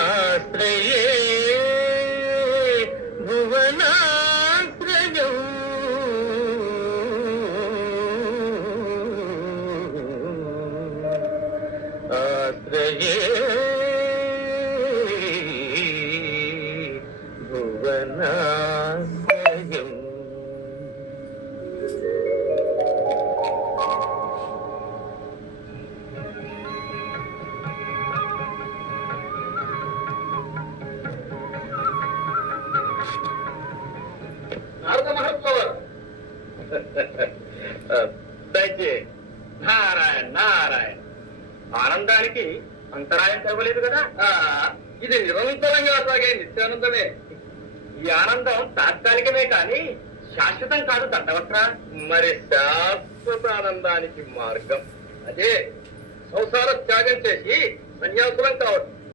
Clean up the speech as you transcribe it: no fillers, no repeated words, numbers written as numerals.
ఆశ్రయే భువనాశ్రయం ఆశ్రయే భువనాశ్రయం. నారద మహోత్సవం దయచే నారాయణ నారాయణ. ఆనందానికి అంతరాయం తగ్గలేదు కదా. ఇది నిరంతరంగా సాగే నిత్యానందమే. ఈ ఆనందం తాత్కాలికమే కానీ శాశ్వతం కాదు దండవత్రా. మరి శాశ్వత ఆనందానికి మార్గం అదే సంసార త్యాగం చేసి సన్యాసులం కావచ్చు.